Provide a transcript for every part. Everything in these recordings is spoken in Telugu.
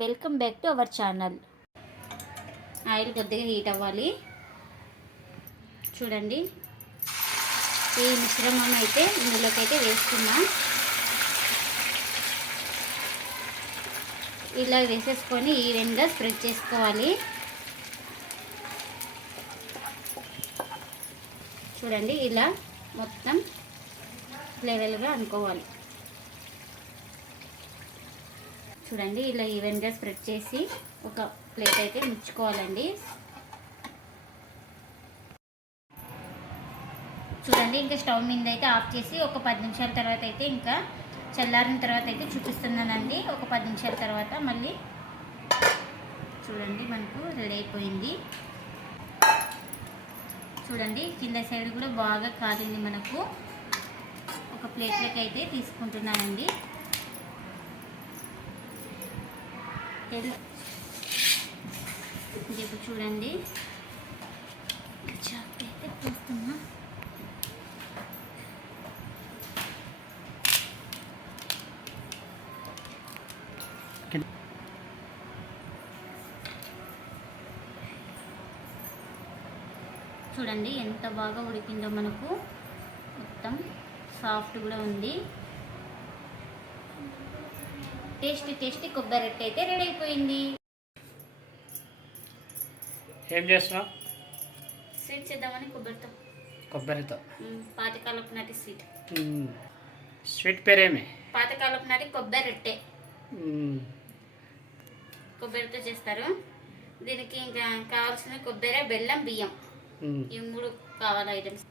Welcome back to our channel. Oil కొద్దిగా హీట్ అవ్వాలి. చూడండి. ఈ మిశ్రమం అయితే ఇందులోకి అయితే వేసుకున్నా ఇలా వేసేసుకొని ఈవెన్గా స్ప్రెడ్ చేసుకోవాలి. చూడండి ఇలా మొత్తం లెవెల్గా అనుకోవాలి. చూడండి ఇలా ఈవెన్గా స్ప్రెడ్ చేసి ఒక ప్లేట్ అయితే ముచ్చుకోవాలండి. చూడండి ఇంకా స్టవ్ మీద అయితే ఆఫ్ చేసి ఒక పది నిమిషాల తర్వాత అయితే ఇంకా చల్లారిన తర్వాత అయితే చూపిస్తున్నానండి. ఒక పది నిమిషాల తర్వాత మళ్ళీ చూడండి మనకు రెడీ అయిపోయింది. చూడండి కింద సైడ్ కూడా బాగా కాలింది మనకు. ఒక ప్లేట్లోకి అయితే తీసుకుంటున్నానండి. తెలు- ఇది ఇప్పుడు చూడండి. చాక్ అయితే పోస్తున్నా. చూడండి ఎంత బాగా ఉడికిందో మనకు. మొత్తం సాఫ్ట్ కూడా ఉంది. టేస్టీ టేస్టీ కొబ్బరి రొట్టె అయితే రెడీ అయిపోయింది. ఏం చేస్తున్నావు? స్వీట్ చేద్దామని కొబ్బరితో. కొబ్బరితో. పాతకాలపు నాటి స్వీట్. స్వీట్ పేరేమి? పాతకాలపు నాటి కొబ్బరి రొట్టె. కొబ్బరితో చేస్తారు. దీనికి ఇంకా కావాల్సిన కొబ్బరి బెల్లం బియ్యం. ఈ మూడు కావాలి ఐటమ్స్.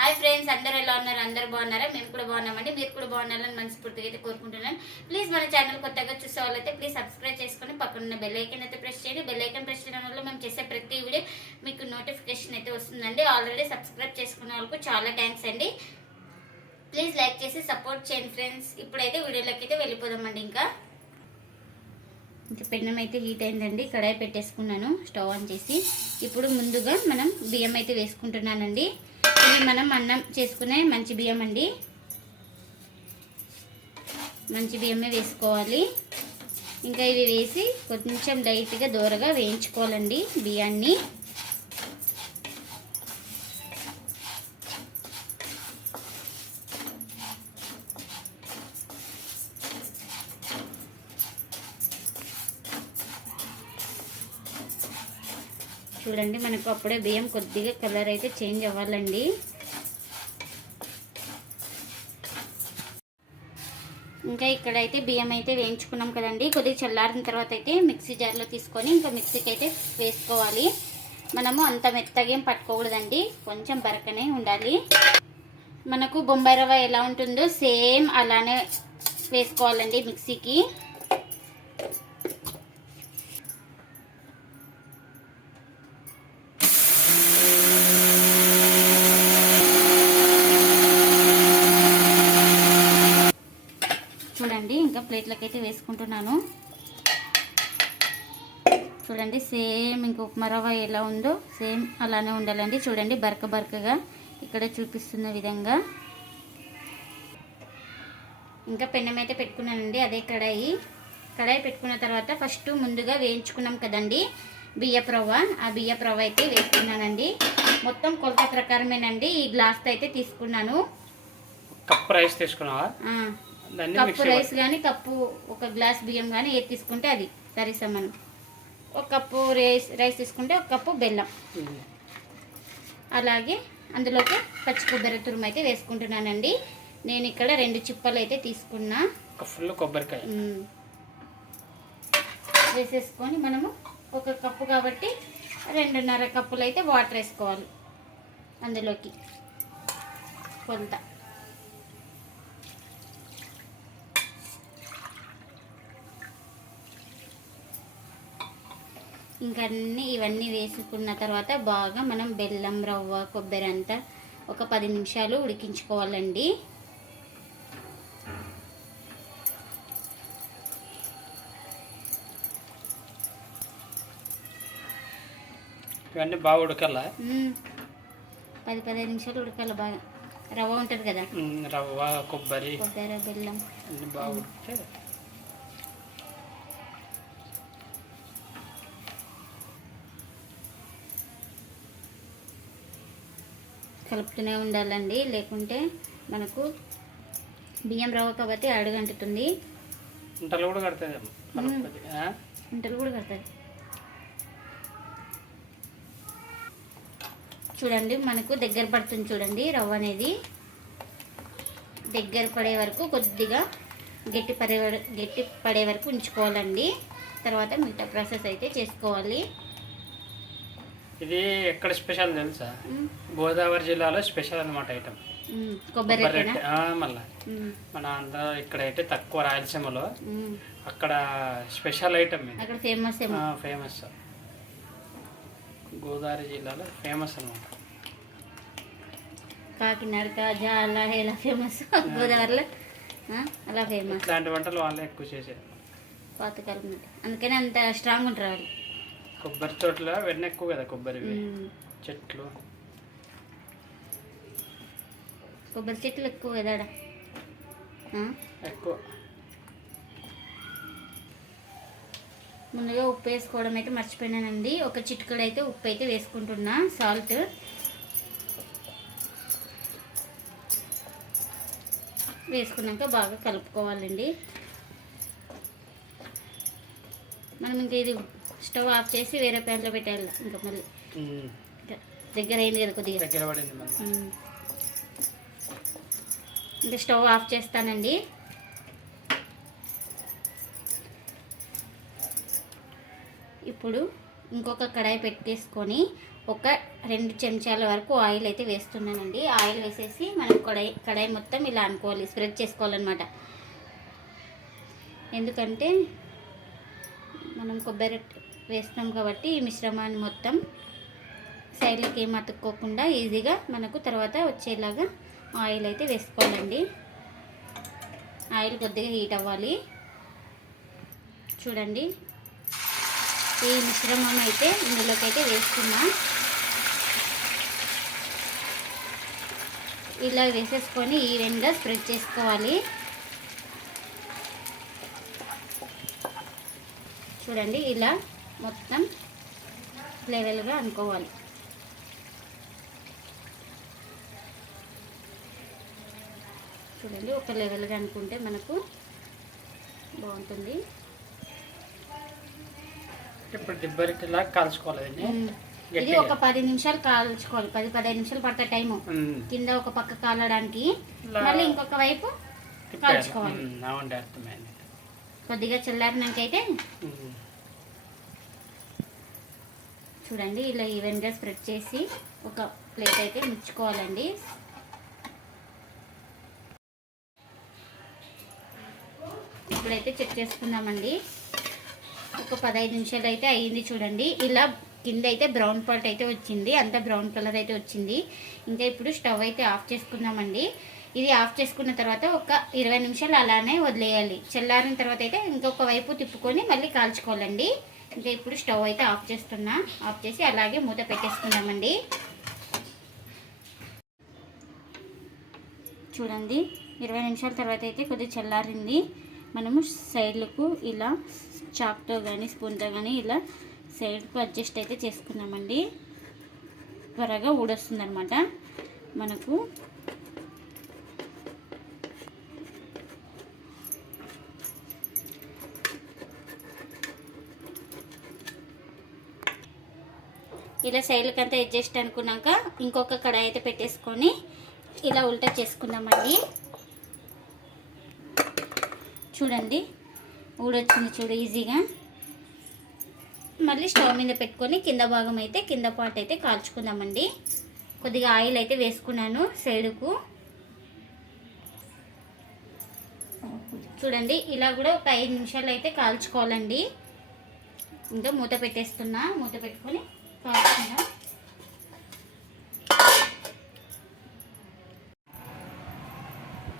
హాయ్ ఫ్రెండ్స్ అందరూ ఎలా ఉన్నారు? అందరూ బాగున్నారా? మేము కూడా బాగున్నామండి. మీరు కూడా బాగున్నారని మనస్ఫూర్తిగా అయితే కోరుకుంటున్నాను. ప్లీజ్ మన ఛానల్ కొత్తగా చూసే వాళ్ళైతే ప్లీజ్ సబ్స్క్రైబ్ చేసుకొని పక్కన బెల్ ఐకన్ అయితే ప్రెస్ చేయండి. బెల్ ఐకన్ ప్రెస్ చేయడం వల్ల మేము చేసే ప్రతి వీడియో మీకు నోటిఫికేషన్ అయితే వస్తుందండి. ఆల్రెడీ సబ్స్క్రైబ్ చేసుకున్న వాళ్ళకు చాలా థ్యాంక్స్ అండి. ప్లీజ్ లైక్ చేసి సపోర్ట్ చేయండి ఫ్రెండ్స్ ఇప్పుడైతే వీడియోలోకి అయితే వెళ్ళిపోదామండి ఇంకా. ఇంకా పెన్నం అయితే హీట్ అయిందండి. కడాయి పెట్టేసుకున్నాను. స్టవ్ ఆన్ చేసి ఇప్పుడు ముందుగా మనం బియ్యం అయితే వేసుకుంటున్నానండి. ఇవి మనం అన్నం చేసుకునే మంచి బియ్యం అండి. మంచి బియ్యమే వేసుకోవాలి. ఇంకా ఇవి వేసి కొంచెం లైట్గా దూరగా వేయించుకోవాలండి బియ్యాన్ని. చూడండి మనకు అప్పుడే బియ్యం కొద్దిగా కలర్ అయితే చేంజ్ అవ్వాలండి. ఇంకా ఇక్కడైతే బియ్యం అయితే వేయించుకున్నాం కదండి. కొద్దిగా చల్లారిన తర్వాత అయితే మిక్సీ జార్లో తీసుకొని ఇంకా మిక్సీకి అయితే వేసుకోవాలి. మనము అంత మెత్తగా ఏం పట్టుకోకూడదండి. కొంచెం బరకనే ఉండాలి. మనకు బొంబాయి రవ్వ ఎలా ఉంటుందో సేమ్ అలానే వేసుకోవాలండి మిక్సీకి. చూడండి ఇంకా ప్లేట్లకి అయితే వేసుకుంటున్నాను. చూడండి సేమ్ ఇంక ఉప్మా రవ్వ ఎలా ఉందో సేమ్ అలానే ఉండాలండి. చూడండి బరక బరకగా ఇక్కడ చూపిస్తున్న విధంగా. ఇంకా పెన్నం అయితే పెట్టుకున్నానండి అదే కడాయి. కడాయి పెట్టుకున్న తర్వాత ఫస్ట్ ముందుగా వేయించుకున్నాం కదండి బియ్యపు రవ్వ. ఆ బియ్యపు రవ్వ అయితే వేసుకున్నానండి. మొత్తం కొలత ప్రకారమేనండి ఈ గ్లాస్తో అయితే తీసుకున్నాను. కప్పు రైస్ తీసుకున్నావా? కప్పు రైస్ కానీ కప్పు ఒక గ్లాస్ బియ్యం కానీ ఏది తీసుకుంటే అది సరిస్తాం మనం ఒక కప్పు రైస్ రైస్ తీసుకుంటే ఒక కప్పు బెల్లం. అలాగే అందులోకి పచ్చి కొబ్బరి తురుము అయితే వేసుకుంటున్నానండి. నేను ఇక్కడ రెండు చిప్పలు అయితే తీసుకున్నా. ఫుల్ కొబ్బరికాయ. వేసేసుకొని మనము ఒక కప్పు కాబట్టి రెండున్నర కప్పులు అయితే వాటర్ వేసుకోవాలి. అందులోకి కొంత. ఇంకా అన్ని ఇవన్నీ వేసుకున్న తర్వాత బాగా మనం బెల్లం రవ్వ కొబ్బరి అంతా ఒక పది నిమిషాలు ఉడికించుకోవాలండి ఇవన్నీ బాగా ఉడకాల. పది పదిహేను నిమిషాలు ఉడకాలి బాగా రవ్వ ఉంటుంది కదా. రవ్వ కొబ్బరి కొబ్బరి బెల్లం బాగా ఉడికితే కలుపుతూనే ఉండాలండి. లేకుంటే మనకు బియ్యం రవ్వ కాబట్టి అడుగంటుతుంది. ఇంటలు కూడా ఆ? వంటలు కూడా కడతాయి. చూడండి మనకు దగ్గర పడుతుంది చూడండి రవ్వ అనేది. దగ్గర పడే వరకు కొద్దిగా గట్టి పడే గట్టి పడే వరకు ఉంచుకోవాలండి. తర్వాత మిగతా ప్రాసెస్ అయితే చేసుకోవాలి. ఇది ఎక్కడ స్పెషల్ తెలుసా? గోదావరి జిల్లాలో స్పెషల్ అనమాట ఐటమ్. కొబ్బరి? మళ్ళీ. మన ఆంధ్ర ఇక్కడైతే తక్కువ రాయలసీమలో. అక్కడ స్పెషల్ ఐటమ్ ఇది. Famous famous. గోదావరి జిల్లాలో ఫేమస్ అనమాట కాకినాడ కాజా అలా ఎలా ఫేమస్? గోదావరిలో? అలా ఫేమస్. ఇట్లాంటి వంటలు వాళ్ళే ఎక్కువ చేసేది. పాతకాలం. అందుకని అంత స్ట్రాంగ్ ఉంటారు వాళ్ళు. కొబ్బరి తోటలో వెన్న ఎక్కువ కదా కొబ్బరివి. ఉమ్. చెట్లు. కొబ్బరి చెట్లు ఎక్కువ కదా? ఎక్కువ. ముందుగా ఉప్పు వేసుకోవడం అయితే మర్చిపోయినానండి. ఒక చిటికెడు అయితే ఉప్పు అయితే వేసుకుంటున్నా సాల్ట్. వేసుకున్నాక బాగా కలుపుకోవాలండి. మనం ఇంక ఇది స్టవ్ ఆఫ్ చేసి వేరే ప్యాన్లో పెట్టాలి ఇంకా మళ్ళీ. దగ్గర అయింది కదా కొద్దిగా. దగ్గర పడింది. ఇంకా స్టవ్ ఆఫ్ చేస్తానండి. ఇప్పుడు ఇంకొక కడాయి పెట్టేసుకొని ఒక రెండు చెంచాల వరకు ఆయిల్ అయితే వేస్తున్నానండి. ఆయిల్ వేసేసి మనం కడాయి కడాయి మొత్తం ఇలా అనుకోవాలి స్ప్రెడ్ చేసుకోవాలన్నమాట. ఎందుకంటే మనం కొబ్బరి వేస్తాం కాబట్టి ఈ మిశ్రమాన్ని మొత్తం సైడ్లకి ఏం అతుక్కోకుండా ఈజీగా మనకు తర్వాత వచ్చేలాగా ఆయిల్ అయితే వేసుకోవాలండి. ఆయిల్ కొద్దిగా హీట్ అవ్వాలి. చూడండి. ఈ మిశ్రమం అయితే ఇందులోకి అయితే వేసుకున్నా ఇలా వేసేసుకొని ఈవెన్గా స్ప్రెడ్ చేసుకోవాలి. చూడండి ఇలా మొత్తం లెవెల్గా అనుకోవాలి చూడండి ఒక లెవెల్గా అనుకుంటే మనకు బాగుంటుంది ఇప్పుడు ఉమ్. ఇది. ఒక పది నిమిషాలు కాల్చుకోవాలి పది పదిహేను నిమిషాలు పడతా టైము. కింద ఒక పక్క కాలడానికి మళ్ళీ ఇంకొక వైపు. కాల్చుకోవాలి కొద్దిగా చల్లారినాకైతే. చూడండి ఇలా ఈవెన్గా స్ప్రెడ్ చేసి ఒక ప్లేట్ అయితే ముచ్చుకోవాలండి. ఇప్పుడైతే చెక్ చేసుకుందామండి. ఒక పదహైదు నిమిషాలు అయితే అయ్యింది చూడండి. ఇలా కింద అయితే బ్రౌన్ పార్ట్ అయితే వచ్చింది అంత బ్రౌన్ కలర్ అయితే వచ్చింది. ఇంకా ఇప్పుడు స్టవ్ అయితే ఆఫ్ చేసుకుందామండి. ఇది ఆఫ్ చేసుకున్న తర్వాత ఒక ఇరవై నిమిషాలు అలానే వదిలేయాలి. చల్లారిన తర్వాత అయితే ఇంకొక వైపు తిప్పుకొని మళ్ళీ కాల్చుకోవాలండి. ఇంకా ఇప్పుడు స్టవ్ అయితే ఆఫ్ చేస్తున్నా. ఆఫ్ చేసి అలాగే మూత పెట్టేసుకుందామండి. చూడండి ఇరవై నిమిషాల తర్వాత అయితే కొద్దిగా చల్లారింది. మనము సైడ్లకు ఇలా చాక్తో కానీ స్పూన్తో కానీ ఇలా సైడ్కు అడ్జస్ట్ అయితే చేసుకున్నామండి త్వరగా ఊడొస్తుంది అనమాట మనకు ఇలా సైడ్లకి అంతా అడ్జస్ట్ అనుకున్నాక ఇంకొక కడాయి అయితే పెట్టేసుకొని ఇలా ఉల్టా చేసుకుందామండి. చూడండి ఊడొచ్చింది చూడు ఈజీగా. మళ్ళీ స్టవ్ మీద పెట్టుకొని కింద భాగం అయితే కింద పార్ట్ అయితే కాల్చుకుందామండి. కొద్దిగా ఆయిల్ అయితే వేసుకున్నాను సైడుకు. చూడండి ఇలా కూడా ఒక ఐదు నిమిషాలు అయితే కాల్చుకోవాలండి. ఇంకా మూత పెట్టేస్తున్నా మూత పెట్టుకొని కాకుండా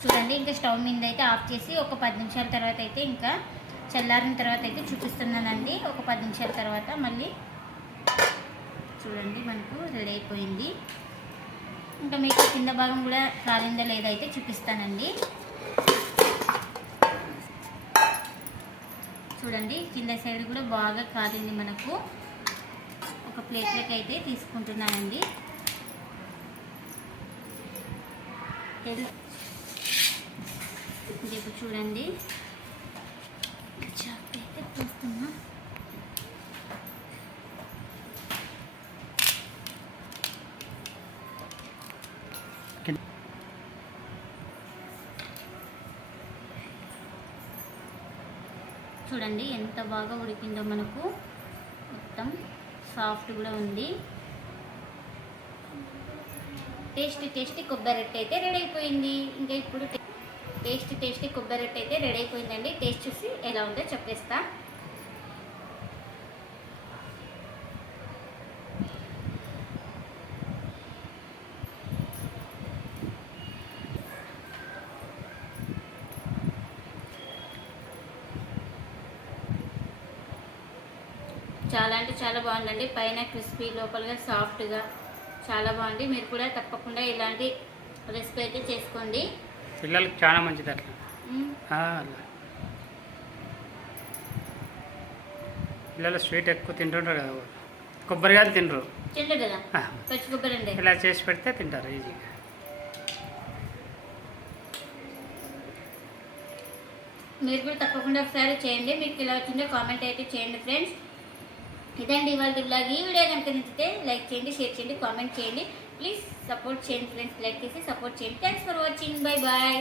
చూడండి ఇంకా స్టవ్ మీద అయితే ఆఫ్ చేసి ఒక పది నిమిషాల తర్వాత అయితే ఇంకా చల్లారిన తర్వాత అయితే చూపిస్తున్నానండి. ఒక పది నిమిషాల తర్వాత మళ్ళీ చూడండి మనకు రెడీ అయిపోయింది. ఇంకా మీకు కింద భాగం కూడా కాలిందా లేదా అయితే చూపిస్తానండి. చూడండి కింద సైడ్ కూడా బాగా కాలింది మనకు. ఒక ప్లేట్లోకి అయితే తీసుకుంటున్నానండి. ఇప్పుడు చూడండి. చాక్ అయితే పోస్తున్నా చూడండి ఎంత బాగా ఉడికిందో మనకు. సాఫ్ట్ కూడా ఉంది. టేస్ట్ టేస్టీ కొబ్బరి అయితే రెడీ అయిపోయింది. ఇంకా ఇప్పుడు టేస్ట్ టేస్టీ కొబ్బరి అయితే రెడీ అయిపోయిందండి. టేస్ట్ చూసి ఎలా ఉందో చెప్పేస్తాను చాలా అంటే చాలా బాగుందండి. పైన క్రిస్పీ లోపలగా సాఫ్ట్గా చాలా బాగుంది. మీరు కూడా తప్పకుండా ఇలాంటి రెసిపీ అయితే చేసుకోండి. పిల్లలకి చాలా మంచిది అట్లా. పిల్లలు స్వీట్ ఎక్కువ తింటుంటారు కదా. కొబ్బరికాయలు తినరు. తింటారు కదా? పచ్చి కొబ్బరి అండి ఇలా చేసి పెడితే తింటారు ఈజీగా. మీరు కూడా తప్పకుండా ఒకసారి చేయండి. మీకు ఇలా వచ్చిందో కామెంట్ అయితే చేయండి ఫ్రెండ్స్. ఇదండి ఇవాళ బ్లాగ్. ఈ వీడియో కనుక నచ్చితే లైక్ చేయండి షేర్ చేయండి కామెంట్ చేయండి. ప్లీజ్ సపోర్ట్ చేయండి ఫ్రెండ్స్ లైక్ చేసి సపోర్ట్ చేయండి. Thanks for watching bye bye